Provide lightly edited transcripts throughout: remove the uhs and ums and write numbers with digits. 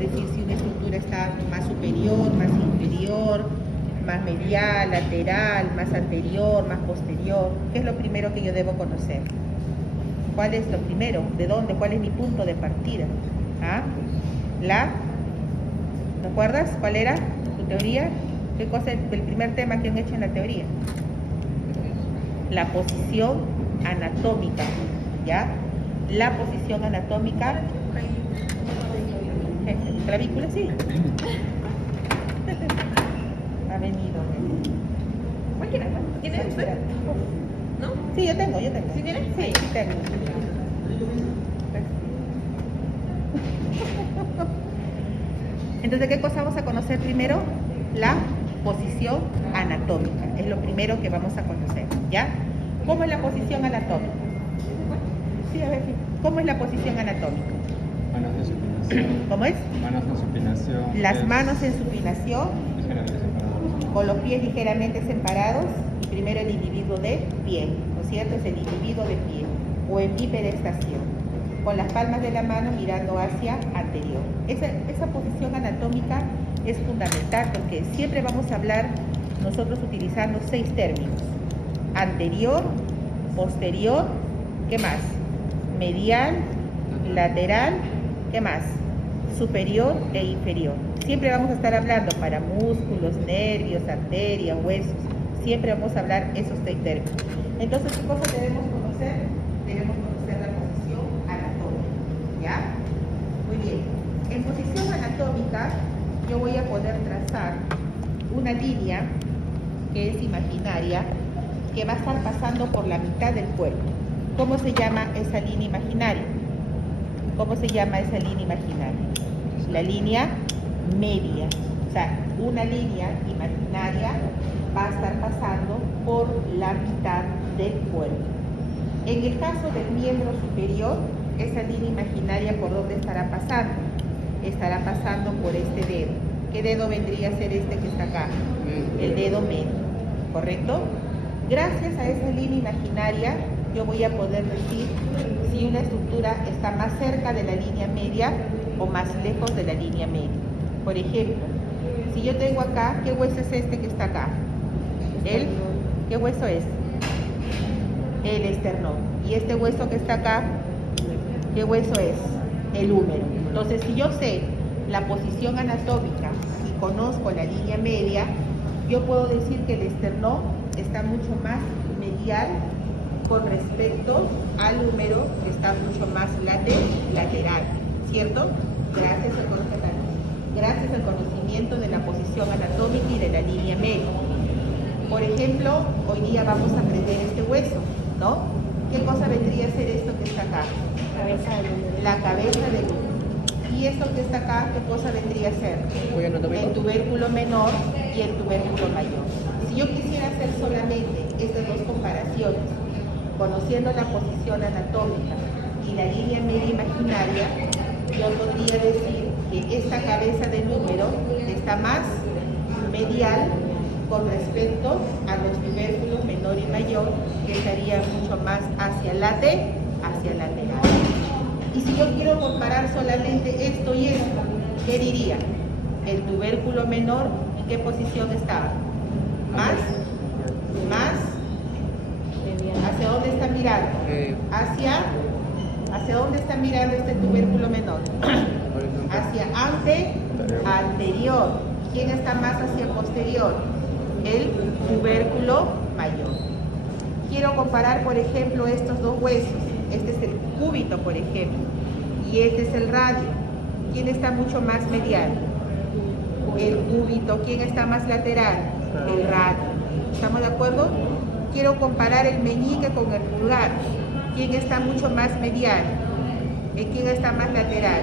decir si una estructura está más superior, más inferior, más medial, lateral, más anterior, más posterior. ¿Qué es lo primero que yo debo conocer? ¿Cuál es lo primero? ¿De dónde? ¿Cuál es mi punto de partida? ¿Ah? ¿Te acuerdas cuál era tu teoría? ¿Qué cosa es el primer tema que han hecho en la teoría? La posición anatómica, ¿ya? La posición anatómica. Clavícula, sí. Ha venido. Cualquiera, ¿tiene usted? ¿No? Sí, yo tengo. ¿Sí tiene? Sí, sí tengo. Entonces, ¿qué cosa vamos a conocer primero? La posición anatómica. Es lo primero que vamos a conocer, ¿ya? ¿Cómo es la posición anatómica? Sí, a ver, sí. ¿Cómo es la posición anatómica? Manos en supinación. ¿Cómo es? Manos en supinación. Las manos en supinación, Ligeramente separadas. con los pies ligeramente separados, y primero el individuo de pie, ¿no es cierto? Es el individuo de pie, o en biperestación, con las palmas de la mano mirando hacia anterior. Esa posición anatómica es fundamental porque siempre vamos a hablar nosotros utilizando 6 términos: anterior, posterior, ¿qué más? Medial, lateral, ¿qué más? Superior e inferior. Siempre vamos a estar hablando para músculos, nervios, arterias, huesos. Siempre vamos a hablar esos 6 términos. Entonces, ¿qué cosa debemos conocer? Debemos conocer la posición anatómica, ¿ya? Muy bien. En posición anatómica, yo voy a poder trazar una línea que es imaginaria, que va a estar pasando por la mitad del cuerpo. ¿Cómo se llama esa línea imaginaria? ¿Cómo se llama esa línea imaginaria? La línea media. O sea, una línea imaginaria va a estar pasando por la mitad del cuerpo. En el caso del miembro superior, esa línea imaginaria, ¿por dónde estará pasando? Estará pasando por este dedo. ¿Qué dedo vendría a ser este que está acá? El dedo medio, ¿correcto? Gracias a esa línea imaginaria, yo voy a poder decir si una estructura está más cerca de la línea media o más lejos de la línea media. Por ejemplo, si yo tengo acá, ¿qué hueso es este que está acá? ¿Qué hueso es? El esternón. Y este hueso que está acá, ¿qué hueso es? El húmero. Entonces, si yo sé la posición anatómica y conozco la línea media, yo puedo decir que el esternón está mucho más medial con respecto al húmero, que está mucho más lateral, ¿cierto? Gracias al conocimiento de la posición anatómica y de la línea media. Por ejemplo, hoy día vamos a aprender este hueso, ¿no? ¿Qué cosa vendría a ser esto que está acá? La cabeza del húmero. ¿Y esto que está acá, qué cosa vendría a ser? El tubérculo menor y el tubérculo mayor. Si yo quisiera hacer solamente estas dos comparaciones, conociendo la posición anatómica y la línea media imaginaria, yo podría decir que esta cabeza del húmero está más medial con respecto a los tubérculos menor y mayor, que estaría mucho más hacia lateral. Y si yo quiero comparar solamente esto y esto, ¿qué diría? El tubérculo menor, ¿en qué posición estaba? Más, ¿hacia dónde está mirando? ¿Hacia dónde está mirando este tubérculo menor? Hacia anterior. ¿Quién está más hacia posterior? El tubérculo mayor. Quiero comparar, por ejemplo, estos dos huesos. Este es el cúbito, por ejemplo, y este es el radio. ¿Quién está mucho más medial? El cúbito. ¿Quién está más lateral? El radio. ¿Estamos de acuerdo? Quiero comparar el meñique con el pulgar. ¿Quién está mucho más medial? ¿Quién está más lateral?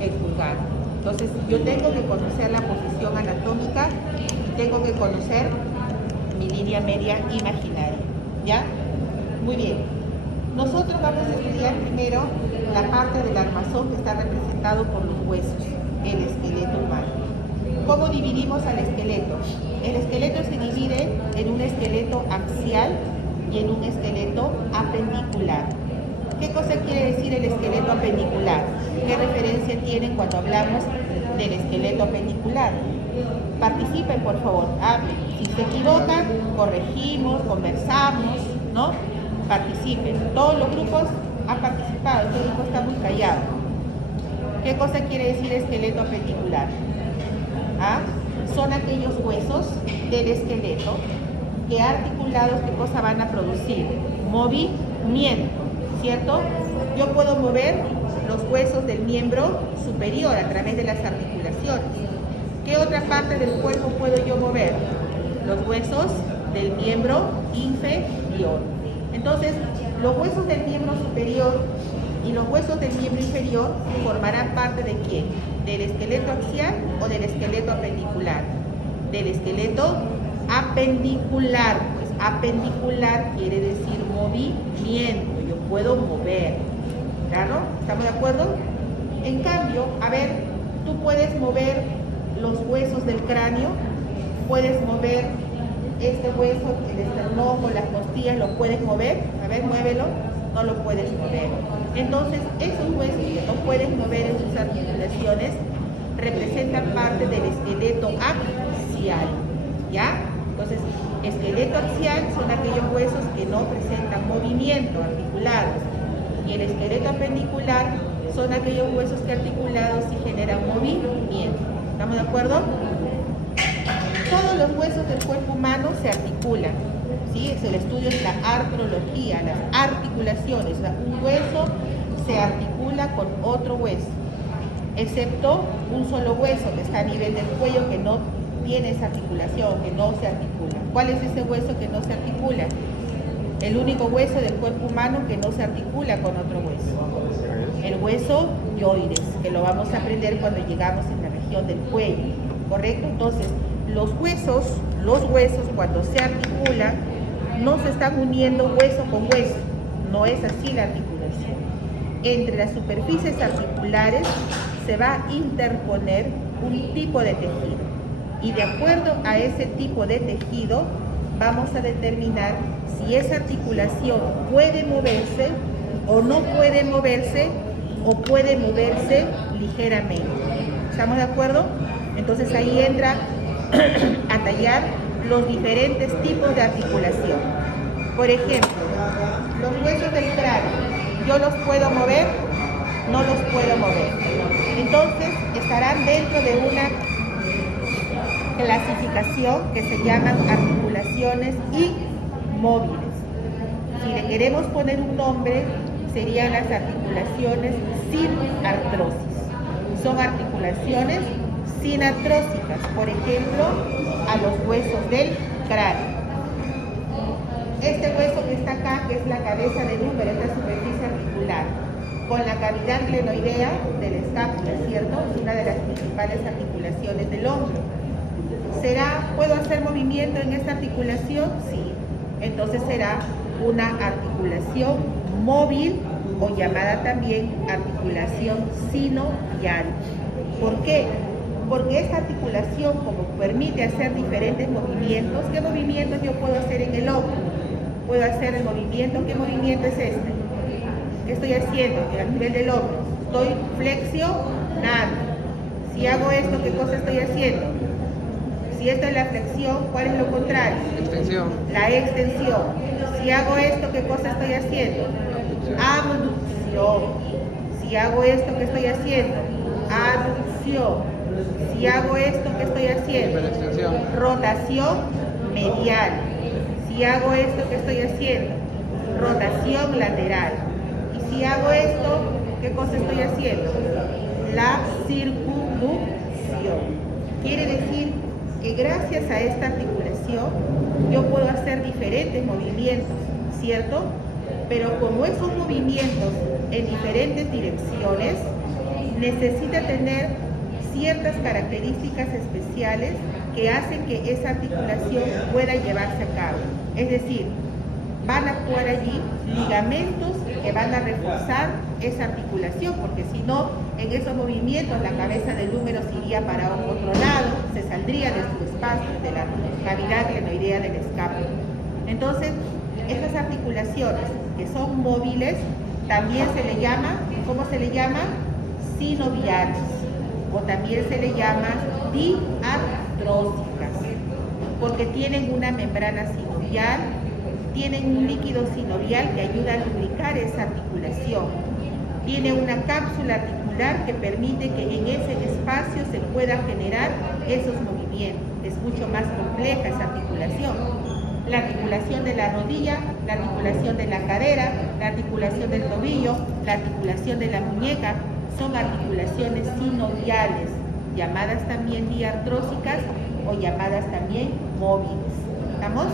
El pulgar. Entonces, yo tengo que conocer la posición anatómica y tengo que conocer mi línea media imaginaria. ¿Ya? Muy bien. Nosotros vamos a estudiar primero la parte del armazón que está representado por los huesos, el esqueleto humano. ¿Cómo dividimos al esqueleto? El esqueleto se divide en un esqueleto axial y en un esqueleto apendicular. ¿Qué cosa quiere decir el esqueleto apendicular? ¿Qué referencia tienen cuando hablamos del esqueleto apendicular? Participen, por favor, hablen. Si se equivocan, corregimos, conversamos, ¿no? Participen. Todos los grupos han participado, este grupo está muy callado. ¿Qué cosa quiere decir esqueleto apendicular? ¿Ah? Son aquellos huesos del esqueleto que articulados, ¿qué cosa van a producir? Movimiento, ¿cierto? Yo puedo mover los huesos del miembro superior a través de las articulaciones. ¿Qué otra parte del cuerpo puedo yo mover? Los huesos del miembro inferior. Entonces, los huesos del miembro superior y los huesos del miembro inferior formarán parte ¿de quién? ¿Del esqueleto axial o del esqueleto apendicular? Del esqueleto apendicular. Pues apendicular quiere decir movimiento, yo puedo mover. ¿Claro? ¿Estamos de acuerdo? En cambio, a ver, tú puedes mover los huesos del cráneo, puedes mover este hueso, el esternón o las costillas, ¿lo puedes mover? A ver, muévelo. No lo puedes mover. Entonces, esos huesos que no puedes mover en sus articulaciones representan parte del esqueleto axial, ¿ya? Entonces, esqueleto axial son aquellos huesos que no presentan movimiento articulados, y el esqueleto apendicular son aquellos huesos que articulados sí generan movimiento. ¿Estamos de acuerdo? Todos los huesos del cuerpo humano se articulan, ¿sí? El estudio es la artrología, las articulaciones. O sea, un hueso se articula con otro hueso, excepto un solo hueso que está a nivel del cuello que no tiene esa articulación, que no se articula. ¿Cuál es ese hueso que no se articula? El único hueso del cuerpo humano que no se articula con otro hueso. El hueso yoides, que lo vamos a aprender cuando llegamos en la región del cuello, ¿correcto? Entonces, los huesos cuando se articulan, no se están uniendo hueso con hueso, no es así la articulación. Entre las superficies articulares se va a interponer un tipo de tejido, y de acuerdo a ese tipo de tejido vamos a determinar si esa articulación puede moverse o no puede moverse, o puede moverse ligeramente. ¿Estamos de acuerdo? Entonces ahí entra a tallar los diferentes tipos de articulación. Por ejemplo, los huesos del cráneo, ¿yo los puedo mover? No los puedo mover. Entonces estarán dentro de una clasificación que se llaman articulaciones inmóviles. Si le queremos poner un nombre, serían las articulaciones sin artrosis. Son articulaciones sinartrósicas, por ejemplo, a los huesos del cráneo. Este hueso que está acá, que es la cabeza del húmero, esta superficie articular, con la cavidad glenoidea de la escápula, ¿cierto? Es una de las principales articulaciones del hombro. ¿Puedo hacer movimiento en esta articulación? Sí. Entonces será una articulación móvil, o llamada también articulación sinovial. ¿Por qué? Porque esta articulación, como permite hacer diferentes movimientos, ¿qué movimientos yo puedo hacer en el hombro? Puedo hacer el movimiento, ¿qué movimiento es este? ¿Qué estoy haciendo a nivel del hombro? Estoy flexionando. Si hago esto, ¿qué cosa estoy haciendo? Si esto es la flexión, ¿cuál es lo contrario? Extensión. La extensión. Si hago esto, ¿qué cosa estoy haciendo? Abducción. Si hago esto, ¿qué estoy haciendo? Aducción. Si hago esto, ¿qué estoy haciendo? Extensión. Rotación medial. Si hago esto, ¿qué estoy haciendo? Rotación lateral. Y si hago esto, ¿qué cosa estoy haciendo? La circunducción. Quiere decir que gracias a esta articulación yo puedo hacer diferentes movimientos, ¿cierto? Pero como esos movimientos en diferentes direcciones, necesita tener ciertas características especiales que hacen que esa articulación pueda llevarse a cabo. Es decir, van a actuar allí ligamentos que van a reforzar esa articulación, porque si no, en esos movimientos la cabeza del húmero se iría para otro lado, se saldría de su espacio, de la cavidad glenoidea del escápulo. Entonces, esas articulaciones que son móviles También se le llama, ¿cómo se le llama? Sinoviales, o también se le llama diartrósicas, porque tienen una membrana sinovial, tienen un líquido sinovial que ayuda a lubricar esa articulación, tiene una cápsula articular que permite que en ese espacio se pueda generar esos movimientos. Es mucho más compleja esa articulación. La articulación de la rodilla, la articulación de la cadera, la articulación del tobillo, la articulación de la muñeca, son articulaciones sinoviales, llamadas también diartrósicas o llamadas también móviles. ¿Estamos?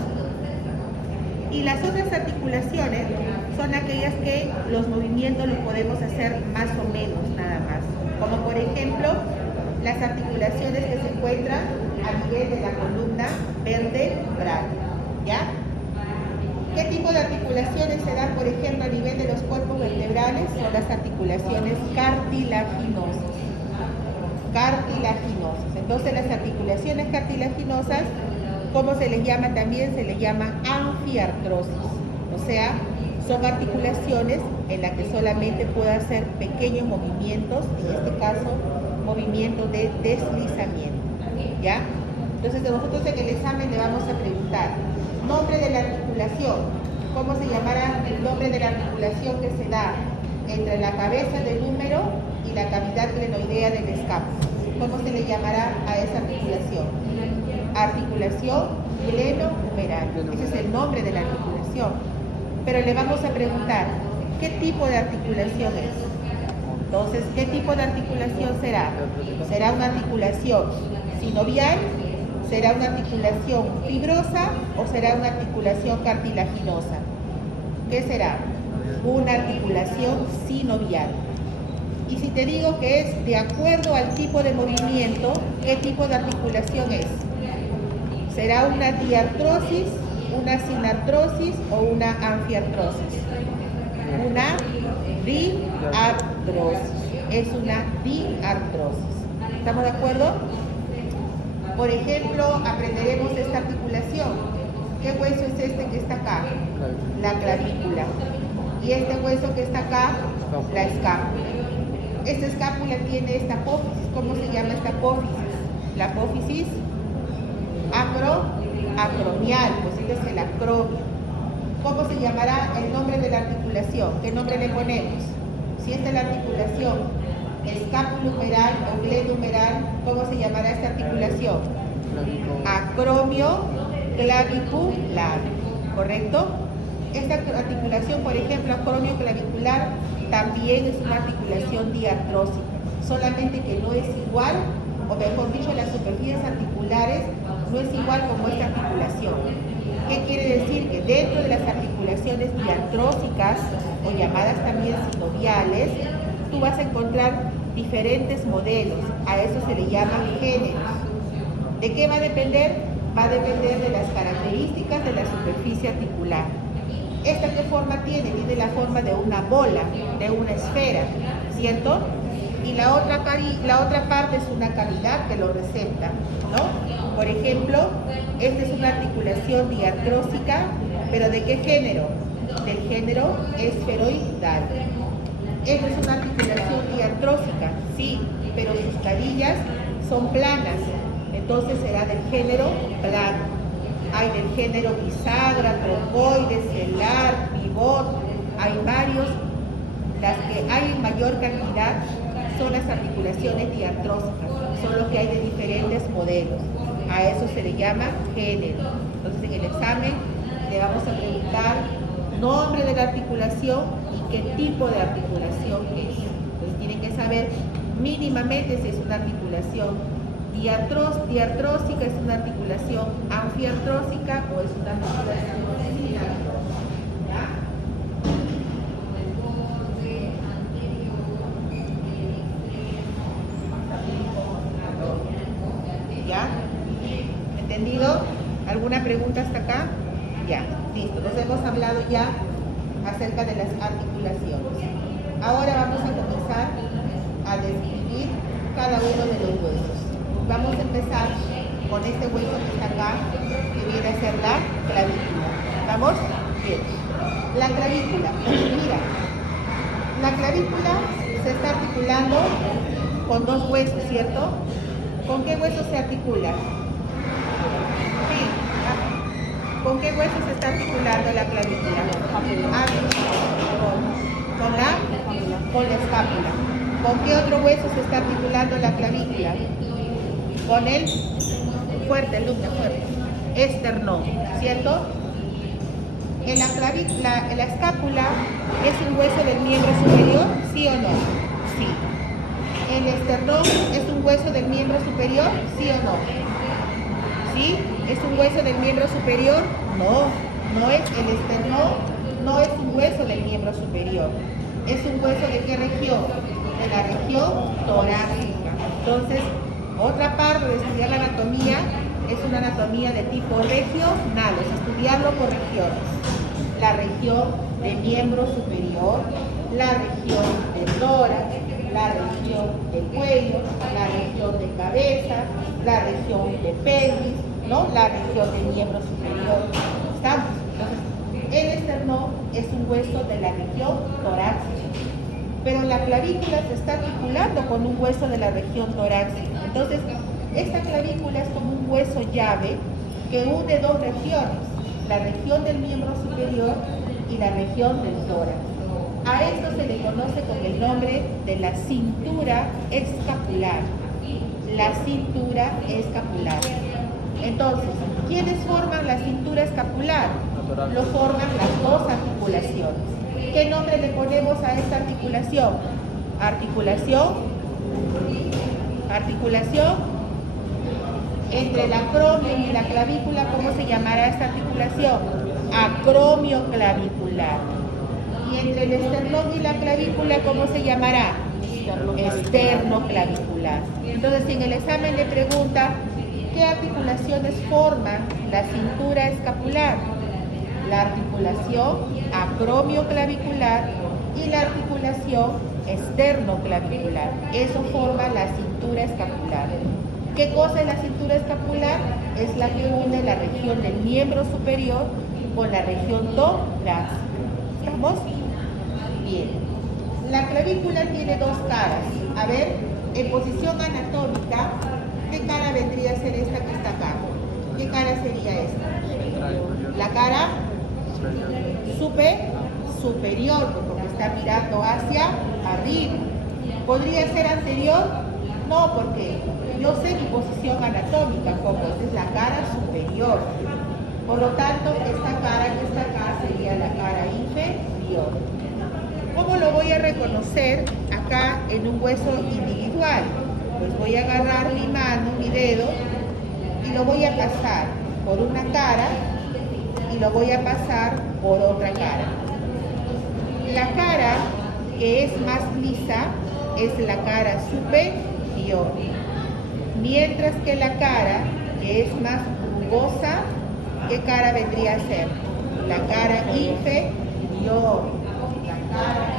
Y las otras articulaciones son aquellas que los movimientos los podemos hacer más o menos nada más, como por ejemplo las articulaciones que se encuentran a nivel de la columna vertebral, ¿ya? ¿Qué tipo de articulaciones se dan, por ejemplo, a nivel de los cuerpos vertebrales? Son las articulaciones cartilaginosas. Cartilaginosas. Entonces las articulaciones cartilaginosas, ¿cómo se les llama también? Se les llama anfiartrosis. O sea, son articulaciones en las que solamente puede hacer pequeños movimientos, en este caso, movimientos de deslizamiento, ¿ya? Entonces nosotros en el examen le vamos a preguntar, nombre de la articulación, ¿cómo se llamará el nombre de la articulación que se da entre la cabeza del húmero y la cavidad glenoidea del escápulo? ¿Cómo se le llamará a esa articulación? Articulación glenohumeral. Ese es el nombre de la articulación. Pero le vamos a preguntar, ¿qué tipo de articulación es? Entonces, ¿qué tipo de articulación será? ¿Será una articulación sinovial? ¿Será una articulación fibrosa o será una articulación cartilaginosa? ¿Qué será? Una articulación sinovial. Y si te digo que es de acuerdo al tipo de movimiento, ¿qué tipo de articulación es? ¿Será una diartrosis, una sinartrosis o una anfiartrosis? Una diartrosis. Es una diartrosis. ¿Estamos de acuerdo? Por ejemplo, aprenderemos esta articulación. ¿Qué hueso es este que está acá? La clavícula. Y este hueso que está acá, la escápula. Esta escápula tiene esta apófisis. ¿Cómo se llama esta apófisis? La apófisis acromial, pues este es el acromio. ¿Cómo se llamará el nombre de la articulación? ¿Qué nombre le ponemos? Si esta es la articulación escapulohumeral o glenohumeral, ¿cómo se llamará esta articulación? Acromio clavicular, ¿correcto? Esta articulación, por ejemplo, acromio clavicular, también es una articulación diartrósica, solamente que no es igual, o mejor dicho, las superficies articulares no es igual como esta articulación. ¿Qué quiere decir? Que dentro de las articulaciones diartrósicas, o llamadas también sinoviales, tú vas a encontrar diferentes modelos. A eso se le llaman géneros. ¿De qué va a depender? Va a depender de las características de la superficie articular. ¿Esta qué forma tiene? Tiene la forma de una bola, de una esfera, ¿cierto? Y la otra parte es una cavidad que lo recepta, ¿no? Por ejemplo, esta es una articulación diartrósica, pero ¿de qué género? Del género esferoidal. Esta es una articulación diartrósica, sí, pero sus carillas son planas, entonces será del género plano. Hay del género bisagra, tromboide, celar, pivot, hay varios. Las que hay en mayor cantidad son las articulaciones diartrósicas, son los que hay de diferentes modelos. A eso se le llama género. Entonces en el examen le vamos a preguntar nombre de la articulación y qué tipo de articulación es. Entonces tienen que saber mínimamente si es una articulación diartrósica, es una articulación anfiartrósica o es una articulación sinartrósica. ¿Ya? ¿Entendido? ¿Alguna pregunta hasta acá? Ya, listo. Nos hemos hablado ya acerca de las articulaciones. Ahora vamos a comenzar a describir cada uno de los huesos. Vamos a empezar con este hueso que está acá, que viene a ser la clavícula. ¿Vamos? Bien. La clavícula. Mira, La clavícula se está articulando con dos huesos, ¿cierto? ¿Con qué huesos se articula? Sí. ¿Con qué hueso se está articulando la clavícula? Ah, con la escápula. ¿Con qué otro hueso se está articulando la clavícula? Con el fuerte, alumna, fuerte. Esternón, ¿cierto? En la clavícula, en la escápula, ¿es un hueso del miembro superior? ¿Sí o no? Sí. ¿El esternón es un hueso del miembro superior? ¿Sí o no? ¿Sí? ¿Es un hueso del miembro superior? No, no es el esternón, no es un hueso del miembro superior. ¿Es un hueso de qué región? De la región torácica. Entonces, otra parte de estudiar la anatomía es una anatomía de tipo regional, es estudiarlo por regiones. La región de miembro superior, la región del tórax, la región del cuello, la región de cabeza, la región de pelvis, ¿no? La región del miembro superior. ¿Estamos? Entonces, el esternón es un hueso de la región torácica, pero la clavícula se está articulando con un hueso de la región torácica. Entonces, esta clavícula es como un hueso llave que une dos regiones, la región del miembro superior y la región del tórax. A esto se le conoce con el nombre de la cintura escapular. La cintura escapular. Entonces, ¿quiénes forman la cintura escapular? Lo forman las dos articulaciones. ¿Qué nombre le ponemos a esta articulación? Articulación entre el acromio y la clavícula. ¿Cómo se llamará esta articulación? Acromio clavicular. Y entre el esternón y la clavícula, ¿cómo se llamará? Esternoclavicular. Entonces, si en el examen le pregunta ¿qué articulaciones forman la cintura escapular? La articulación acromioclavicular y la articulación esternoclavicular. Eso forma la cintura escapular. ¿Qué cosa es la cintura escapular? Es la que une la región del miembro superior con la región torácica. ¿Estamos? Bien. La clavícula tiene dos caras. A ver, en posición anatómica, ¿qué cara vendría a ser esta que está acá? ¿Qué cara sería esta? La cara superior, porque está mirando hacia arriba. ¿Podría ser anterior? No, porque yo sé mi posición anatómica, como es la cara superior. Por lo tanto, esta cara que está acá sería la cara inferior. ¿Cómo lo voy a reconocer acá en un hueso individual? Pues voy a agarrar mi mano, mi dedo, y lo voy a pasar por una cara y lo voy a pasar por otra cara. La cara que es más lisa es la cara superior, mientras que la cara que es más rugosa, ¿qué cara vendría a ser? La cara inferior. La cara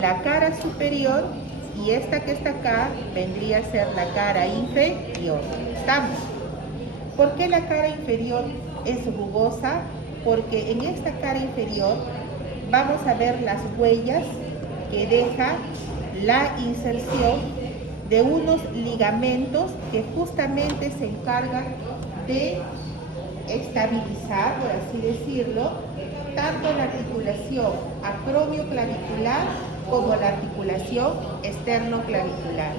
la cara superior, y esta que está acá vendría a ser la cara inferior. ¿Estamos? ¿Por qué la cara inferior es rugosa? Porque en esta cara inferior vamos a ver las huellas que deja la inserción de unos ligamentos que justamente se encargan de estabilizar, por así decirlo, tanto la articulación acromioclavicular como la articulación esternoclavicular.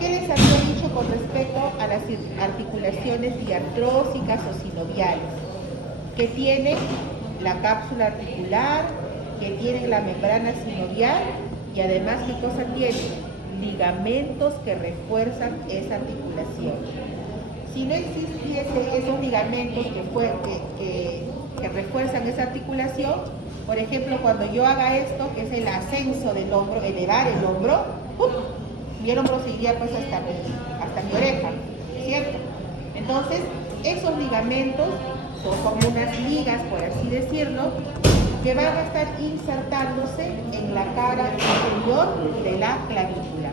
¿Qué les había dicho con respecto a las articulaciones diartrósicas o sinoviales? Que tienen la cápsula articular, que tienen la membrana sinovial y además, ¿qué cosa tienen? Ligamentos que refuerzan esa articulación. Si no existiese esos ligamentos que refuerzan esa articulación, por ejemplo, cuando yo haga esto, que es el ascenso del hombro, elevar el hombro, mi hombro se iría pues hasta mi oreja, ¿cierto? Entonces, esos ligamentos son como unas ligas, por así decirlo, que van a estar insertándose en la cara inferior de la clavícula,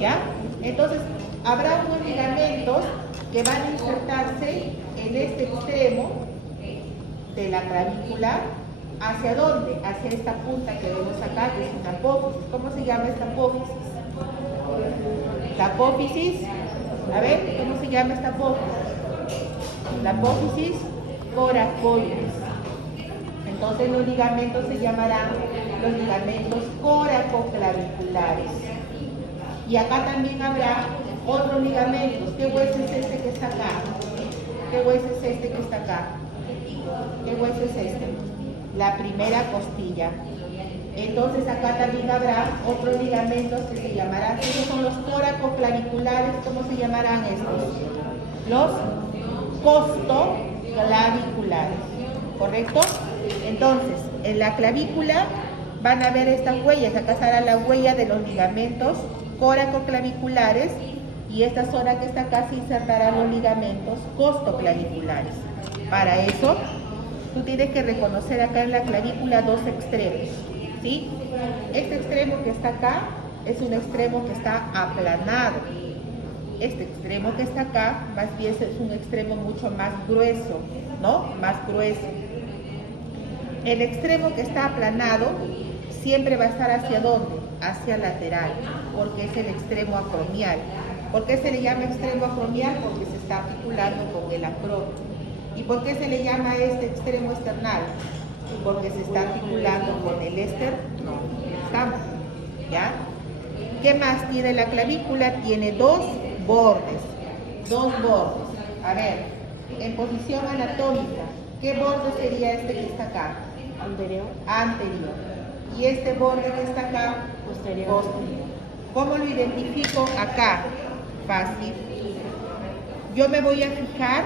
¿ya? Entonces, habrá unos ligamentos que van a insertarse en este extremo de la clavícula. ¿Hacia dónde? Hacia esta punta que vemos acá, que es una apófisis. ¿Cómo se llama esta apófisis? La apófisis, a ver, ¿cómo se llama esta apófisis? La apófisis coracoides. Entonces los ligamentos se llamarán los ligamentos coracoclaviculares. Y acá también habrá otros ligamentos. ¿Qué hueso es este que está acá? ¿Qué hueso es este que está acá? ¿Qué hueso es este? La primera costilla. Entonces acá también habrá otros ligamentos que se llamarán, estos son los coracoclaviculares. ¿Cómo se llamarán estos? Los costoclaviculares, ¿correcto? Entonces, en la clavícula van a ver estas huellas. Acá estará la huella de los ligamentos coracoclaviculares y esta zona que está acá se insertarán los ligamentos costoclaviculares. Para eso, tú tienes que reconocer acá en la clavícula dos extremos, ¿sí? Este extremo que está acá es un extremo que está aplanado. Este extremo que está acá, más bien es un extremo mucho más grueso, ¿no? Más grueso. El extremo que está aplanado siempre va a estar ¿hacia dónde? Hacia lateral, porque es el extremo acromial. ¿Por qué se le llama extremo acromial? Porque se está articulando con el acromio. ¿Y por qué se le llama este extremo esternal? Porque se está articulando con el esternón. ¿Estamos? ¿Ya? ¿Qué más tiene la clavícula? Tiene dos bordes. Dos bordes. A ver, en posición anatómica, ¿qué borde sería este que está acá? Anterior. Anterior. ¿Y este borde que está acá? Posterior. Posterior. ¿Cómo lo identifico acá? Fácil. Yo me voy a fijar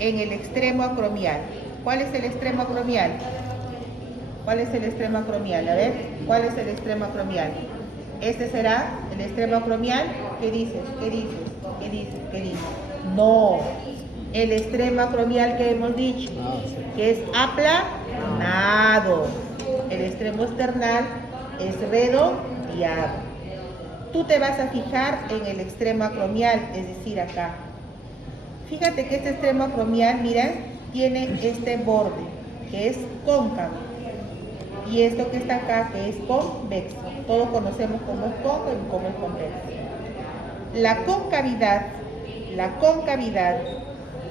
en el extremo acromial. ¿Cuál es el extremo acromial? ¿Cuál es el extremo acromial? A ver, ¿cuál es el extremo acromial? Este será el extremo acromial. ¿Qué dices? ¿Qué dices? ¿Qué dices? ¿Qué dices? No. El extremo acromial que hemos dicho, que es aplanado. El extremo external es redondeado. Tú te vas a fijar en el extremo acromial, es decir, acá. Fíjate que este extremo acromial, mira, tiene este borde, que es cóncavo. Y esto que está acá, que es convexo. Todos conocemos cómo es cóncavo y cómo es convexo. La concavidad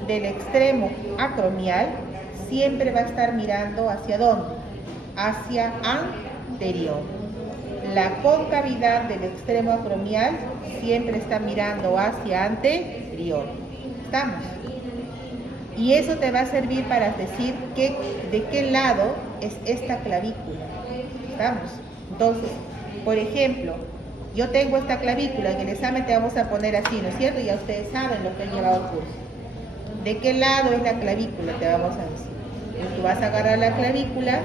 del extremo acromial siempre va a estar mirando ¿hacia dónde? Hacia anterior. La concavidad del extremo acromial siempre está mirando hacia anterior. ¿Estamos? Y eso te va a servir para decir de qué lado es esta clavícula. ¿Estamos? Entonces, por ejemplo, yo tengo esta clavícula, en el examen te vamos a poner así, ¿no es cierto? Ya ustedes saben lo que han llevado el curso. ¿De qué lado es la clavícula? Te vamos a decir. Entonces, tú vas a agarrar la clavícula,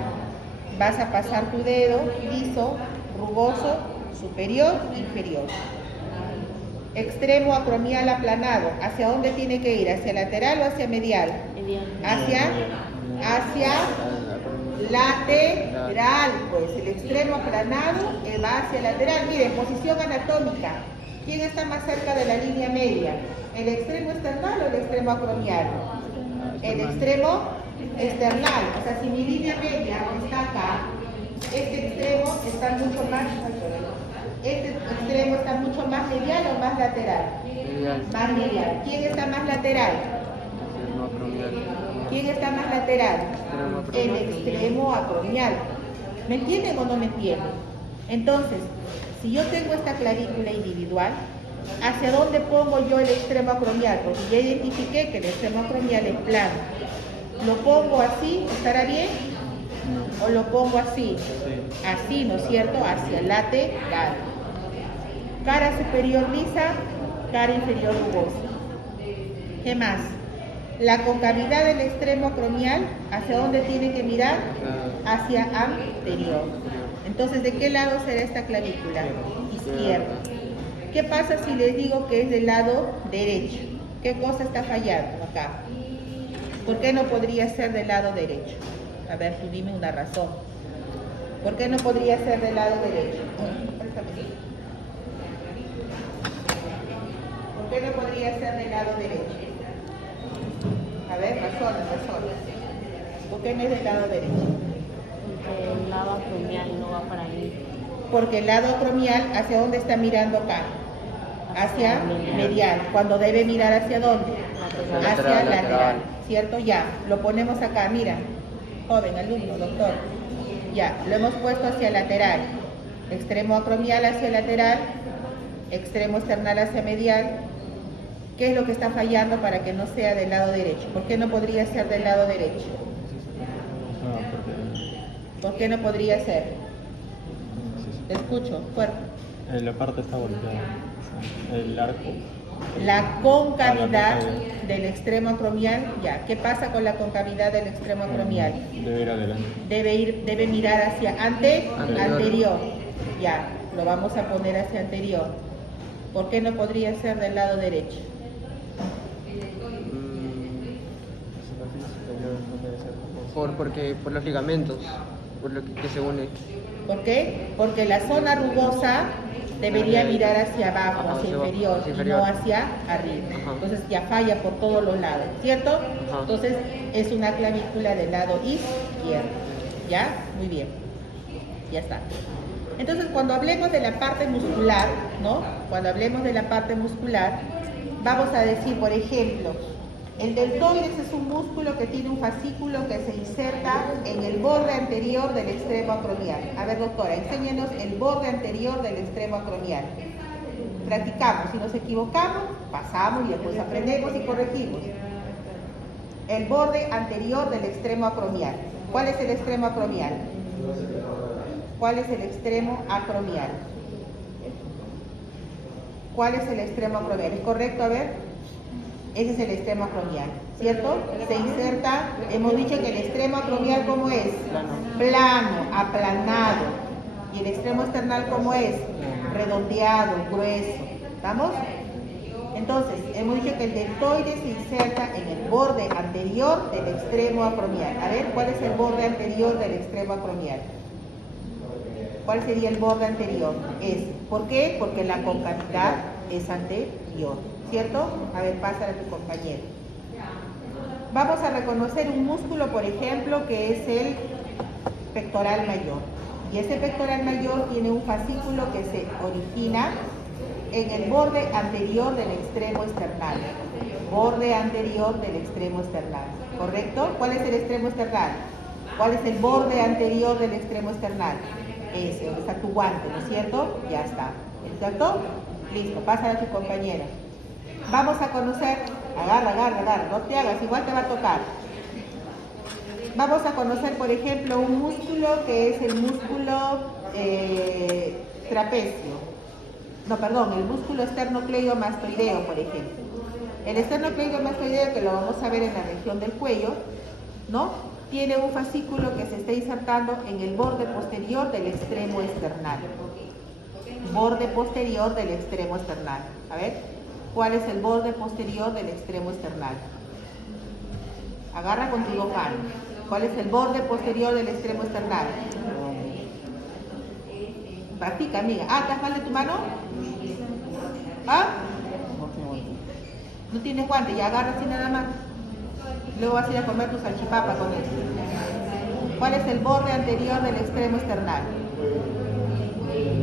vas a pasar tu dedo liso, rugoso, superior, inferior. Extremo acromial aplanado. ¿Hacia dónde tiene que ir? ¿Hacia lateral o hacia medial? Medial. Hacia lateral. Pues el extremo aplanado va hacia lateral. Miren, posición anatómica. ¿Quién está más cerca de la línea media? ¿El extremo external o el extremo acromial? El extremo external. O sea, si mi línea media está acá, este extremo está mucho más... Este extremo está mucho más medial o más lateral. Medial. Más medial. ¿Quién está más lateral? Extremo acromial. ¿Quién está más lateral? Extremo El acromial. extremo acromial. ¿Me entienden o no me entienden? Entonces, si yo tengo esta clavícula individual, ¿hacia dónde pongo yo el extremo acromial? Porque ya identifiqué que el extremo acromial es plano. ¿Lo pongo así? ¿Estará bien? ¿O lo pongo así? Sí. Así, ¿no es cierto? Hacia el lateral. Cara superior lisa, cara inferior rugosa. ¿Qué más? La concavidad del extremo acromial, ¿hacia dónde tiene que mirar? Hacia anterior. Entonces, ¿de qué lado será esta clavícula? Izquierda. ¿Qué pasa si les digo que es del lado derecho? ¿Qué cosa está fallando acá? ¿Por qué no podría ser del lado derecho? A ver, tú dime una razón. ¿Por qué no podría ser del lado derecho? Préstame. ¿Por qué no podría ser del lado derecho? A ver, razona. ¿Por qué no es del lado derecho? Porque el lado acromial no va para ahí. Porque el lado acromial, ¿hacia dónde está mirando acá? Hacia medial. Cuando debe mirar ¿hacia dónde? Hacia lateral. ¿Cierto? Ya, lo ponemos acá, mira. Joven, alumno, doctor. Ya, lo hemos puesto hacia lateral. Extremo acromial hacia lateral, extremo esternal hacia medial. ¿Qué es lo que está fallando para que no sea del lado derecho? ¿Por qué no podría ser del lado derecho? ¿Por qué no podría ser? Te escucho, fuerte. La parte está volteada. El arco. La concavidad del extremo acromial, ya. ¿Qué pasa con la concavidad del extremo acromial? Debe ir adelante. Debe mirar hacia anterior. Ya, lo vamos a poner hacia anterior. ¿Por qué no podría ser del lado derecho? Por los ligamentos, por lo que se une. ¿Por qué? Porque la zona rugosa debería mirar hacia abajo, Ajá, hacia hacia inferior, abajo, y inferior. no hacia arriba. Ajá. Entonces ya falla por todos los lados, ¿cierto? Ajá. Entonces es una clavícula del lado izquierdo. ¿Ya? Muy bien. Ya está. Entonces cuando hablemos de la parte muscular, ¿no? Cuando hablemos de la parte muscular, vamos a decir, por ejemplo, el deltoides es un músculo que tiene un fascículo que se inserta en el borde anterior del extremo acromial. A ver, doctora, enséñenos el borde anterior del extremo acromial. Practicamos, si nos equivocamos, pasamos y después aprendemos y corregimos. El borde anterior del extremo acromial. ¿Cuál es el extremo acromial? ¿Cuál es el extremo acromial? ¿Cuál es el extremo acromial? ¿Es correcto? A ver. Ese es el extremo acromial, ¿cierto? Se inserta, hemos dicho que el extremo acromial, ¿cómo es? Plano, aplanado. Y el extremo esternal, ¿cómo es? Redondeado, grueso. ¿Estamos? Entonces, hemos dicho que el deltoides se inserta en el borde anterior del extremo acromial. A ver, ¿cuál es el borde anterior del extremo acromial? ¿Cuál sería el borde anterior? ¿Por qué? Porque la concavidad es anterior, ¿cierto? A ver, pásale a tu compañero. Vamos a reconocer un músculo, por ejemplo, que es el pectoral mayor. Y ese pectoral mayor tiene un fascículo que se origina en el borde anterior del extremo esternal. Borde anterior del extremo esternal, ¿correcto? ¿Cuál es el extremo esternal? ¿Cuál es el borde anterior del extremo esternal? Ese, donde está tu guante, ¿no es cierto? Ya está, ¿cierto? Listo, pásale a tu compañera. Vamos a conocer, agarra, no te hagas, igual te va a tocar. Vamos a conocer, por ejemplo, un músculo que es el músculo trapecio. No, perdón, el músculo esternocleidomastoideo, por ejemplo. El esternocleidomastoideo, que lo vamos a ver en la región del cuello, ¿no? Tiene un fascículo que se está insertando en el borde posterior del extremo esternal. Borde posterior del extremo esternal. A ver, ¿cuál es el borde posterior del extremo esternal? Agarra con tus dos manos. ¿Cuál es el borde posterior del extremo esternal? Practica, amiga. ¿Estás mal de tu mano? ¿Ah? No tienes guante, ya agarra así nada más. Luego vas a ir a comer tu salchipapa con eso. ¿Cuál es el borde anterior del extremo esternal?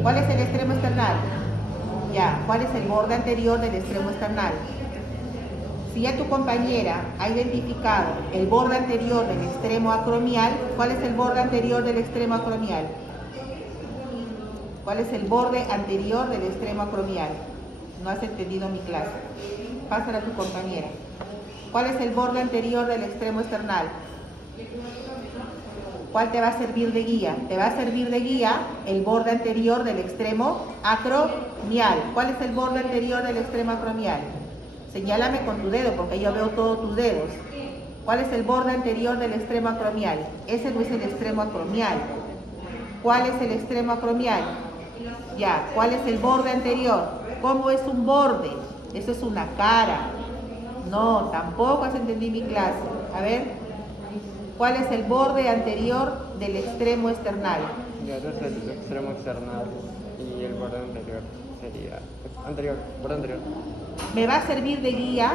¿Cuál es el extremo esternal? Ya, ¿cuál es el borde anterior del extremo esternal? Si ya tu compañera ha identificado el borde anterior del extremo acromial, ¿cuál es el borde anterior del extremo acromial? ¿Cuál es el borde anterior del extremo acromial? No has entendido mi clase. Pásala a tu compañera. ¿Cuál es el borde anterior del extremo esternal? ¿Cuál te va a servir de guía? Te va a servir de guía el borde anterior del extremo acromial. ¿Cuál es el borde anterior del extremo acromial? Señálame con tu dedo porque yo veo todos tus dedos. ¿Cuál es el borde anterior del extremo acromial? Ese no es el extremo acromial. ¿Cuál es el extremo acromial? Ya, ¿cuál es el borde anterior? ¿Cómo es un borde? Eso es una cara. No, tampoco has entendido mi clase. A ver, ¿cuál es el borde anterior del extremo esternal? Ya, ese es el extremo external y el borde anterior sería borde anterior. Me va a servir de guía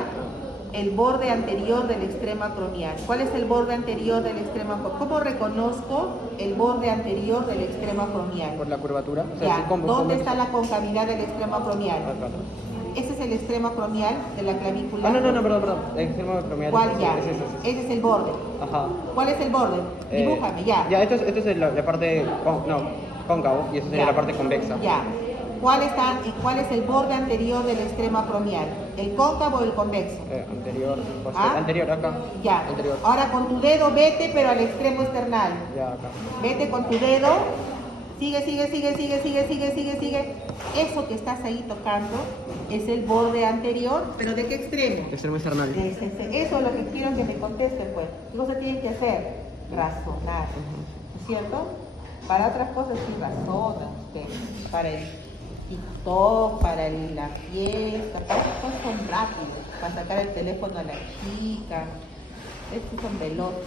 el borde anterior del extremo acromial. ¿Cuál es el borde anterior del extremo acromial? ¿Cómo reconozco el borde anterior del extremo acromial? Por la curvatura. O sea, Ya, sí, ¿cómo ¿dónde es? está la concavidad del extremo acromial? Acá. Ese es el extremo acromial de la clavícula. Ah, no, perdón. El extremo acromial. ¿Cuál ya? Es ese. Ese es el borde. Ajá. ¿Cuál es el borde? Dibújame, ya. Ya, esto es la parte cóncavo y eso sería Ya. la parte convexa. Ya. ¿Cuál es el borde anterior del extremo acromial? ¿El cóncavo o el convexo? Anterior, ¿Ah? anterior acá. Ya. Anterior. Ahora con tu dedo vete, pero al extremo external. Ya, acá. Vete con tu dedo. Sigue. Eso que estás ahí tocando es el borde anterior, pero ¿de qué extremo? Extremo external. Eso es lo que quiero que me contesten, pues. ¿Qué cosa tienen que hacer? Razonar. ¿No es cierto? Para otras cosas sí razonan ustedes. Para el TikTok, para la fiesta, para esas cosas son rápidos. Para sacar el teléfono a la chica. Estos son veloces.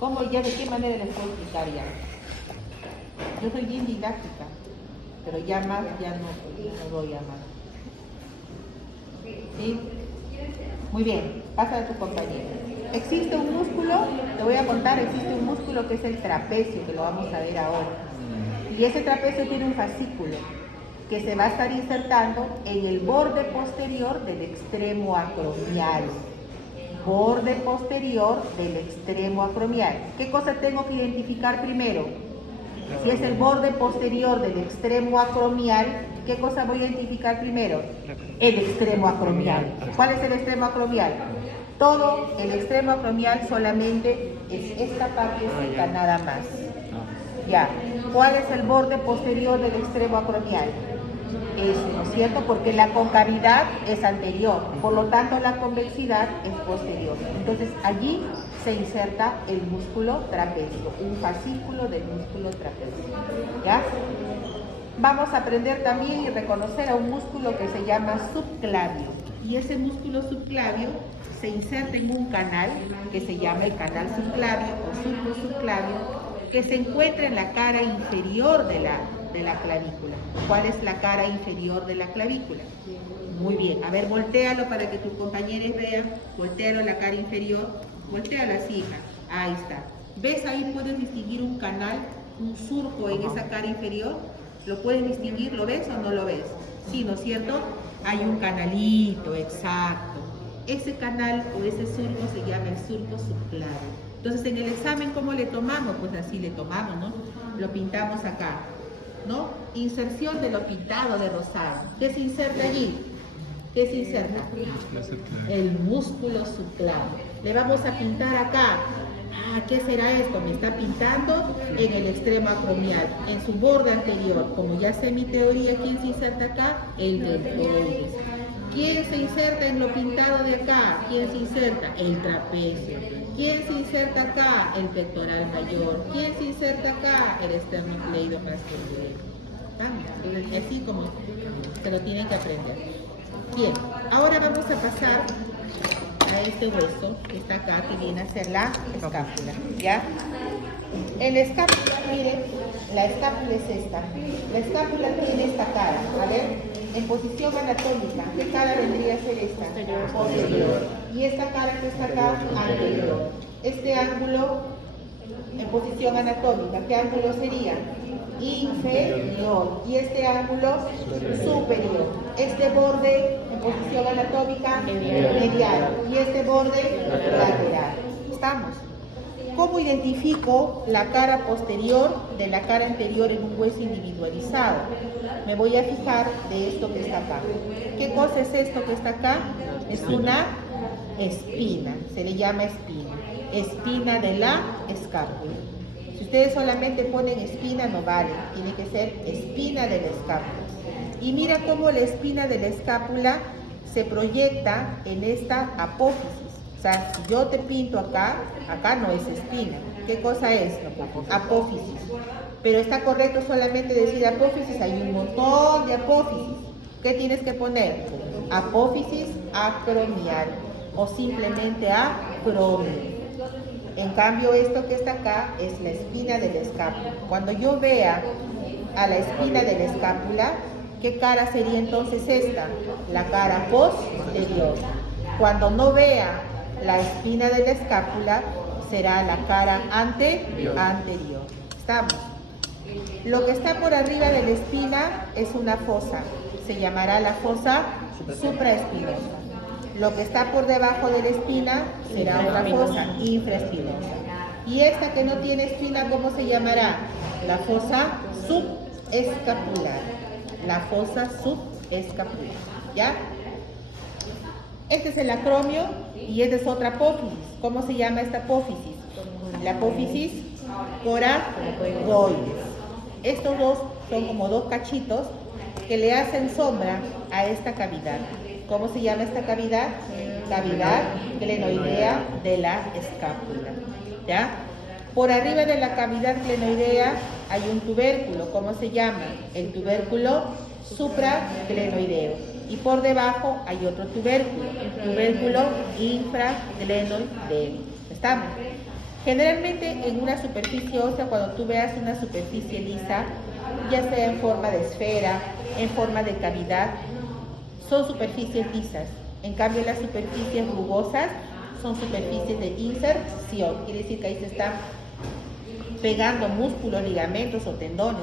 ¿Cómo ya? ¿De qué manera les puedo explicar ya? Yo soy bien didáctica, pero ya más, ya no doy a más. ¿Sí? Muy bien, pasa a tu compañero. Existe un músculo, te voy a contar, existe un músculo que es el trapecio, que lo vamos a ver ahora. Y ese trapecio tiene un fascículo que se va a estar insertando en el borde posterior del extremo acromial. Borde posterior del extremo acromial. ¿Qué cosa tengo que identificar primero? Si es el borde posterior del extremo acromial, ¿qué cosa voy a identificar primero? El extremo acromial. ¿Cuál es el extremo acromial? Todo el extremo acromial solamente es esta partecita nada más. Ya. ¿Cuál es el borde posterior del extremo acromial? ¿No es cierto? Porque la concavidad es anterior, por lo tanto la convexidad es posterior. Entonces allí se inserta el músculo trapecio, un fascículo del músculo trapecio. ¿Ya? Vamos a aprender también y reconocer a un músculo que se llama subclavio. Y ese músculo subclavio se inserta en un canal que se llama el canal subclavio o surco subclavio, que se encuentra en la cara inferior de la clavícula. ¿Cuál es la cara inferior de la clavícula? Muy bien. A ver, voltéalo para que tus compañeros vean. Voltéalo la cara inferior. Voltéalo así, hija. Ahí está. ¿Ves? Ahí puedes distinguir un canal, un surco en esa cara inferior. ¿Lo puedes distinguir? ¿Lo ves o no lo ves? Sí, ¿no es cierto? Hay un canalito, exacto. Ese canal o ese surco se llama el surco subclavio. Entonces, en el examen, ¿cómo le tomamos? Pues así le tomamos, ¿no? Lo pintamos acá, ¿no? Inserción de lo pintado de rosado. ¿Qué se inserta allí? ¿Qué se inserta? El músculo subclavio. Le vamos a pintar acá. Ah, ¿qué será esto? Me está pintando en el extremo acromial, en su borde anterior. Como ya sé mi teoría, ¿quién se inserta acá? El deltoides. ¿Quién se inserta en lo pintado de acá? ¿Quién se inserta? El trapecio. ¿Quién se inserta acá? El pectoral mayor. ¿Quién se inserta acá? El esternocleidomastoideo. Entonces, así como se lo tienen que aprender. Bien, ahora vamos a pasar a este hueso que está acá, que viene a ser la escápula, ¿ya? En la escápula, miren, la escápula es esta. La escápula tiene esta cara, a ver, en posición anatómica, ¿qué cara vendría a ser esta? Posterior. Y esta cara que está acá, anterior. Este ángulo, en posición anatómica, ¿qué ángulo sería? Inferior. Y este ángulo, superior. Este borde, en posición anatómica, medial. Y este borde, lateral. ¿Estamos? ¿Cómo identifico la cara posterior de la cara anterior en un hueso individualizado? Me voy a fijar de esto que está acá. ¿Qué cosa es esto que está acá? Es una espina, se le llama espina. Espina de la escápula. Si ustedes solamente ponen espina no vale, tiene que ser espina de la escápula. Y mira cómo la espina de la escápula se proyecta en esta apófisis. O sea, si yo te pinto acá, acá no es espina. ¿Qué cosa es? Apófisis. Pero está correcto solamente decir apófisis, hay un montón de apófisis. ¿Qué tienes que poner? Apófisis acromial o simplemente acromio. En cambio, esto que está acá es la espina de la escápula. Cuando yo vea a la espina de la escápula, ¿qué cara sería entonces esta? La cara posterior. Cuando no vea la espina de la escápula, será la cara anterior. ¿Estamos? Lo que está por arriba de la espina es una fosa. Se llamará la fosa supraespinosa. Lo que está por debajo de la espina será otra fosa, infraespinosa. Y esta que no tiene espina, ¿cómo se llamará? La fosa subescapular. La fosa subescapular. ¿Ya? Este es el acromio y esta es otra apófisis. ¿Cómo se llama esta apófisis? La apófisis coracoides. Estos dos son como dos cachitos que le hacen sombra a esta cavidad. ¿Cómo se llama esta cavidad? Cavidad glenoidea de la escápula. ¿Ya? Por arriba de la cavidad glenoidea hay un tubérculo. ¿Cómo se llama? El tubérculo supraglenoideo. Y por debajo hay otro tubérculo infraglenoideo. ¿Estamos? Generalmente en una superficie ósea, cuando tú veas una superficie lisa, ya sea en forma de esfera, en forma de cavidad, son superficies lisas. En cambio, las superficies rugosas son superficies de inserción. Quiere decir que ahí se están pegando músculos, ligamentos o tendones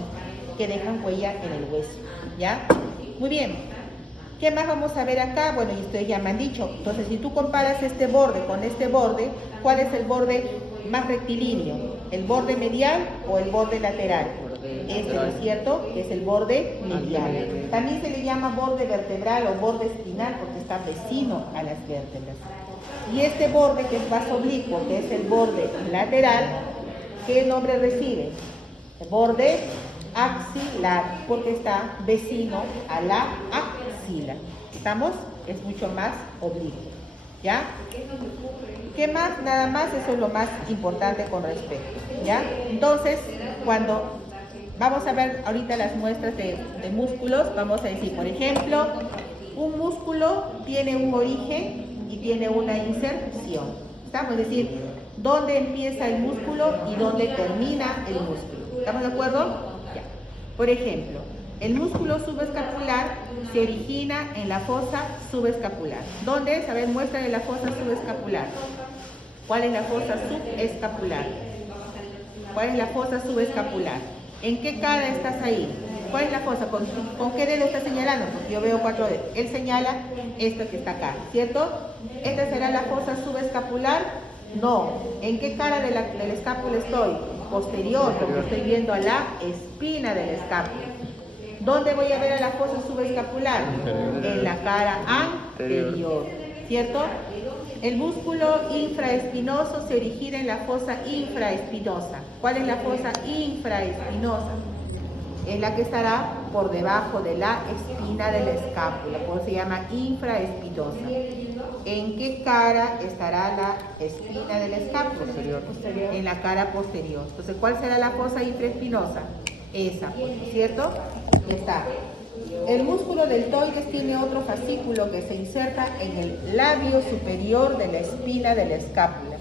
que dejan huella en el hueso. ¿Ya? Muy bien. ¿Qué más vamos a ver acá? Bueno, y ustedes ya me han dicho. Entonces, si tú comparas este borde con este borde, ¿cuál es el borde más rectilíneo? ¿El borde medial o el borde lateral? Este, ¿no es cierto? Que es el borde medial. También se le llama borde vertebral o borde espinal porque está vecino a las vértebras. Y este borde que es más oblicuo, que es el borde lateral, ¿qué nombre recibe? El borde axilar, porque está vecino a la axila. ¿Estamos? Es mucho más oblicuo. ¿Ya? ¿Qué más? Nada más, eso es lo más importante con respecto. ¿Ya? Entonces, cuando vamos a ver ahorita las muestras de músculos, vamos a decir, por ejemplo, un músculo tiene un origen y tiene una inserción. ¿Estamos? Es decir, dónde empieza el músculo y dónde termina el músculo. ¿Estamos de acuerdo? Por ejemplo, el músculo subescapular se origina en la fosa subescapular. ¿Dónde es? A ver, muéstrame la fosa subescapular. ¿Cuál es la fosa subescapular? ¿Cuál es la fosa subescapular? ¿En qué cara estás ahí? ¿Cuál es la fosa? ¿Con qué dedo está señalando? Porque yo veo 4 dedos. Él señala esto que está acá, ¿cierto? ¿Esta será la fosa subescapular? No. ¿En qué cara de la escápula estoy? Posterior, porque estoy viendo a la espina de la escápula. ¿Dónde voy a ver a la fosa subescapular? En la cara anterior, ¿cierto? El músculo infraespinoso se origina en la fosa infraespinosa. ¿Cuál es la fosa infraespinosa? Es la que estará por debajo de la espina de la escápula, por eso se llama infraespinosa. ¿En qué cara estará la espina de la escápula? Posterior. En la cara posterior. Entonces, ¿cuál será la fosa infraespinosa? Esa, pues, ¿no es cierto? Está. El músculo deltoides tiene otro fascículo que se inserta en el labio superior de la espina de la escápula.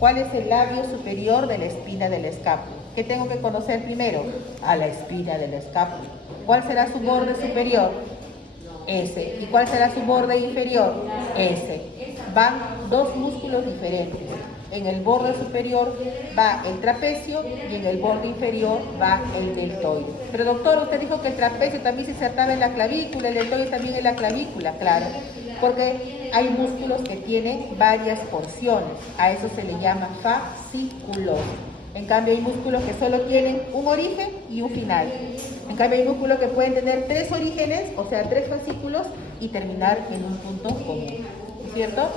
¿Cuál es el labio superior de la espina de la escápula? ¿Qué tengo que conocer primero? A la espina de la escápula. ¿Cuál será su borde superior? Ese. ¿Y cuál será su borde inferior? Ese. Van dos músculos diferentes. En el borde superior va el trapecio y en el borde inferior va el deltoide. Pero doctor, usted dijo que el trapecio también se insertaba en la clavícula, el deltoide también en la clavícula, claro, porque hay músculos que tienen varias porciones. A eso se le llama fascículos. En cambio, hay músculos que solo tienen un origen y un final. En cambio, hay músculos que pueden tener 3 orígenes, o sea, 3 fascículos, y terminar en un punto común. ¿Es cierto?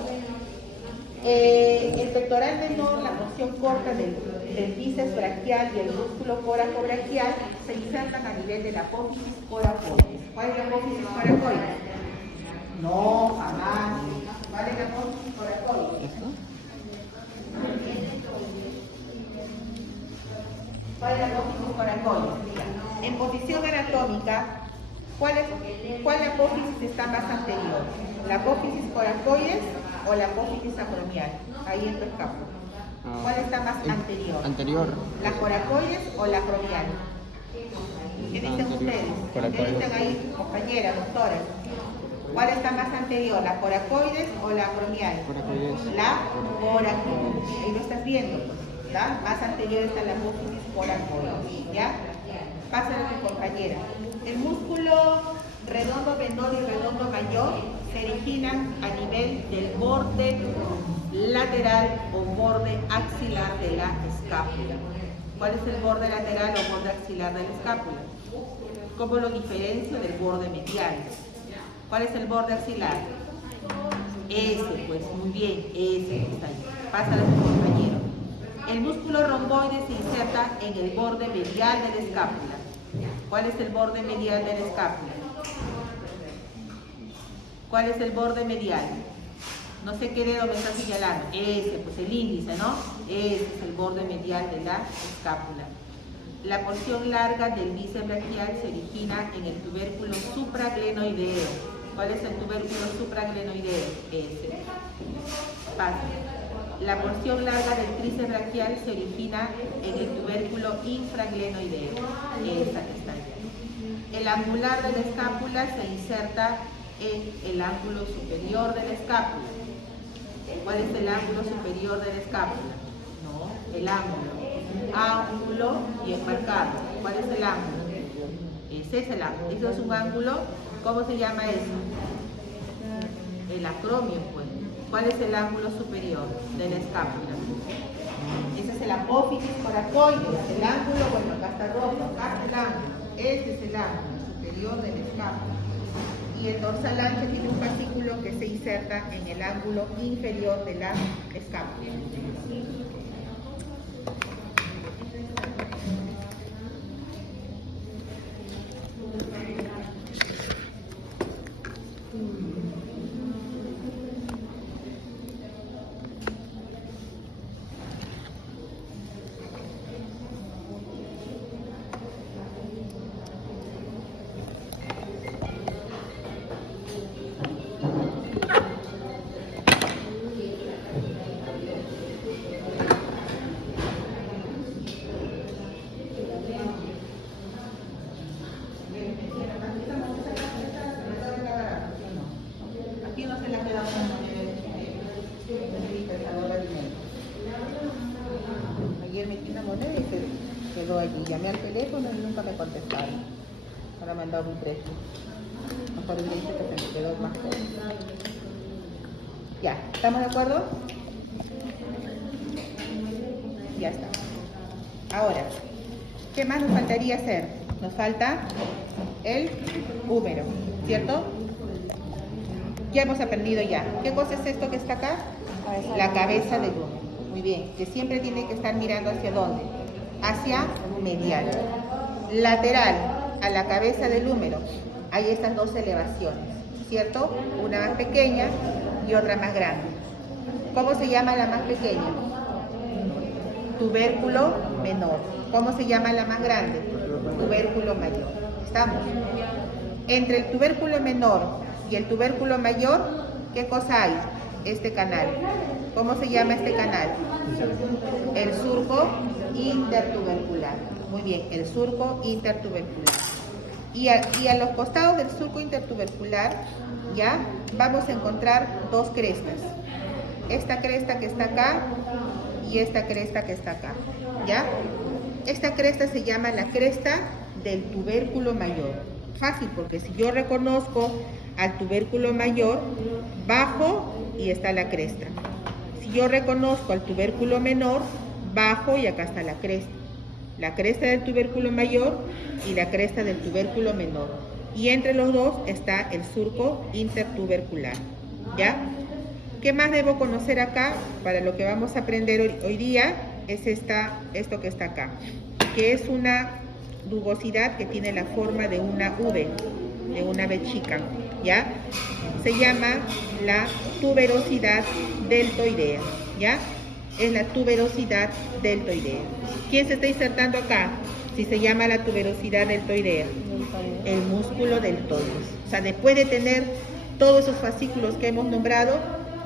El pectoral menor, la porción corta del bíceps braquial y el músculo coracobraquial se insertan a nivel de la apófisis coracoides. ¿Cuál es la apófisis coracoides? No, jamás. ¿Cuál es la apófisis coracoides? ¿Cuál es la apófisis coracoides? En posición anatómica, ¿cuál apófisis está más anterior? ¿La apófisis coracoides o la apófisis acromial? Ahí en tu escápula. ¿Cuál está más anterior? Anterior. ¿La coracoides o la acromial? ¿Qué dicen ustedes? ¿Qué dicen ahí, compañeras, doctoras? ¿Cuál está más anterior, la coracoides o la acromial? Coracoides. La coracoides. Ahí lo estás viendo, pues, ¿ya? Más anterior está la apófisis coracoides, ¿ya? Pásalo a tu compañera. El músculo redondo menor y redondo mayor se originan a nivel del borde lateral o borde axilar de la escápula. ¿Cuál es el borde lateral o borde axilar de la escápula? ¿Cómo lo diferencio del borde medial? ¿Cuál es el borde axilar? Ese, pues, muy bien, ese que está ahí. Pásalo a tu compañero. El músculo romboide se inserta en el borde medial de la escápula. ¿Cuál es el borde medial de la escápula? ¿Cuál es el borde medial? No sé qué dedo me está señalando. Ese, pues el índice, ¿no? Ese es el borde medial de la escápula. La porción larga del bíceps braquial se origina en el tubérculo supraglenoideo. ¿Cuál es el tubérculo supraglenoideo? Ese. Fácil. La porción larga del tríceps braquial se origina en el tubérculo infraglenoideo. Esa que está ahí. El angular de la escápula se inserta en el ángulo superior de la escápula. ¿Cuál es el ángulo superior de la escápula? No, el ángulo. Ángulo y enmarcado. ¿Cuál es el ángulo? Ese es el ángulo. Eso es un ángulo. ¿Cómo se llama eso? El acromio, pues. ¿Cuál es el ángulo superior de la escápula? Ese es el apófisis coracoides. El ángulo, bueno, acá está rojo, acá está el ángulo. Este es el ángulo superior de la escápula. Y el dorsal ancho tiene un fascículo que se inserta en el ángulo inferior de la escápula. Aquí no se le ha quedado ayer metí una moneda y se quedó allí. Llamé al teléfono y nunca me contestaron. Ahora me han dado un precio. Mejor le dije que se me quedó más caro. Ya, ¿estamos de acuerdo? Ya está. Ahora, ¿qué más nos faltaría hacer? Nos falta el húmero, ¿cierto? Ya hemos aprendido ya. ¿Qué cosa es esto que está acá? La cabeza del húmero. Muy bien, que siempre tiene que estar mirando hacia dónde. Hacia medial. Lateral a la cabeza del húmero hay estas dos elevaciones, ¿cierto? Una más pequeña y otra más grande. ¿Cómo se llama la más pequeña? Tubérculo menor. ¿Cómo se llama la más grande? Tubérculo mayor. ¿Estamos? Entre el tubérculo menor y el tubérculo mayor, ¿qué cosa hay? Este canal. ¿Cómo se llama este canal? El surco intertubercular. Muy bien, el surco intertubercular. Y a los costados del surco intertubercular, ya, vamos a encontrar dos crestas. Esta cresta que está acá y esta cresta que está acá, ¿ya? Esta cresta se llama la cresta del tubérculo mayor. Fácil, porque si yo reconozco al tubérculo mayor, bajo y está la cresta. Si yo reconozco al tubérculo menor, bajo y acá está la cresta. La cresta del tubérculo mayor y la cresta del tubérculo menor. Y entre los dos está el surco intertubercular, ¿ya? ¿Qué más debo conocer acá? Para lo que vamos a aprender hoy día es esto que está acá, que es una rugosidad que tiene la forma de una V, de una V chica, ¿ya? Se llama la tuberosidad deltoidea, ¿ya? Es la tuberosidad deltoidea. ¿Quién se está insertando acá? Si se llama la tuberosidad deltoidea, el músculo deltoides. O sea, después de tener todos esos fascículos que hemos nombrado,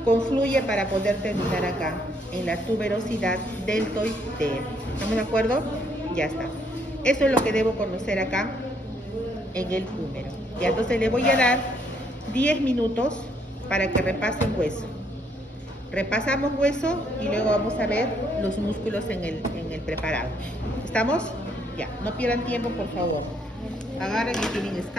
confluye para poder terminar acá, en la tuberosidad deltoidea. ¿Estamos de acuerdo? Ya está. Eso es lo que debo conocer acá en el húmero. Y entonces le voy a dar 10 minutos para que repasen hueso. Repasamos hueso y luego vamos a ver los músculos en el preparado. ¿Estamos? Ya, no pierdan tiempo, por favor. Agarren y tienen escala.